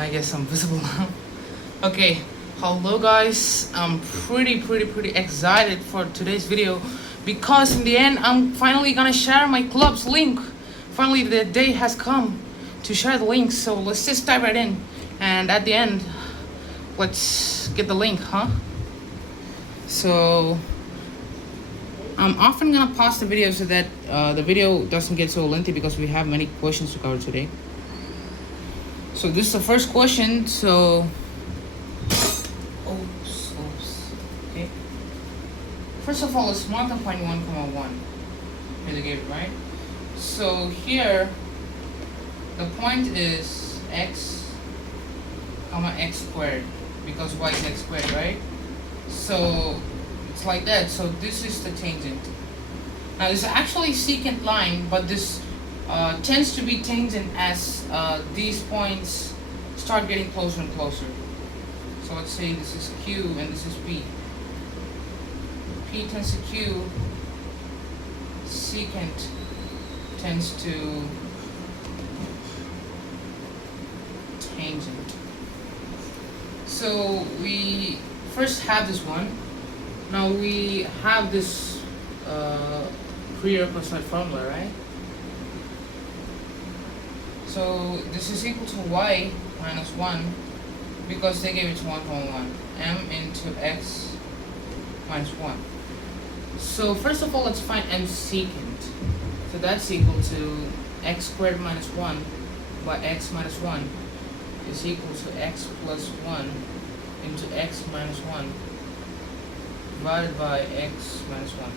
I guess I'm visible now. Okay, hello guys. I'm pretty excited for today's video because in the end I'm finally gonna share my club's link. Finally the day has come to share the link, so let's just dive right in. And at the end, let's get the link, huh? So I'm often gonna pause the video so that the video doesn't get so lengthy because we have many questions to cover today. So this is the first question. So, oops. Okay. First of all, it's more than 0.1, here they gave it, right? So here, the point is x, comma x squared, because y is x squared, right? So it's like that. So this is the tangent. Now this is actually secant line, but this tends to be tangent as these points start getting closer and closer. So let's say this is Q and this is P. P tends to Q, secant tends to tangent. So we first have this one. Now we have this prerequisite formula, right? So this is equal to y minus 1 because they gave it to 1.1 m into x minus 1. So first of all, let's find m secant. So that's equal to x squared minus 1 by x minus 1 is equal to x plus 1 into x minus 1 divided by x minus 1.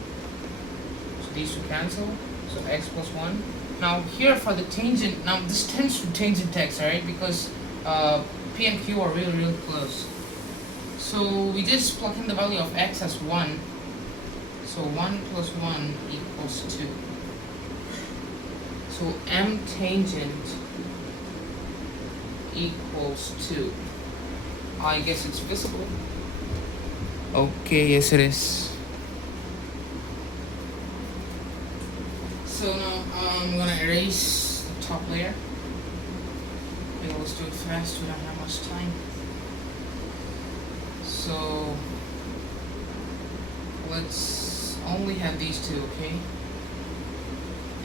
So these two cancel, so x plus 1. Now here for the tangent, now this tends to tangent text, right? Because P and Q are really close. So we just plug in the value of x as 1. So 1 plus 1 equals 2. So m tangent equals 2. I guess it's visible. Okay, yes it is. So now I'm gonna erase the top layer. Okay, let's do it fast, we don't have much time. So let's only have these two, okay?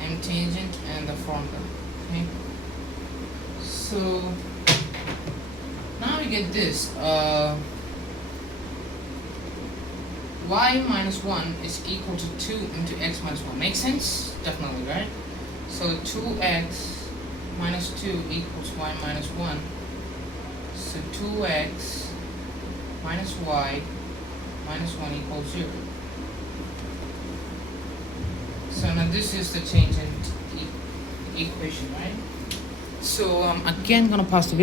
M tangent and the formula, okay? So now we get this. Y minus 1 is equal to 2 into x minus 1. Makes sense? Definitely, right? So 2x minus 2 equals y minus 1. So 2x minus y minus 1 equals 0. So now this is the tangent equation, right? So again, I'm gonna pause the video.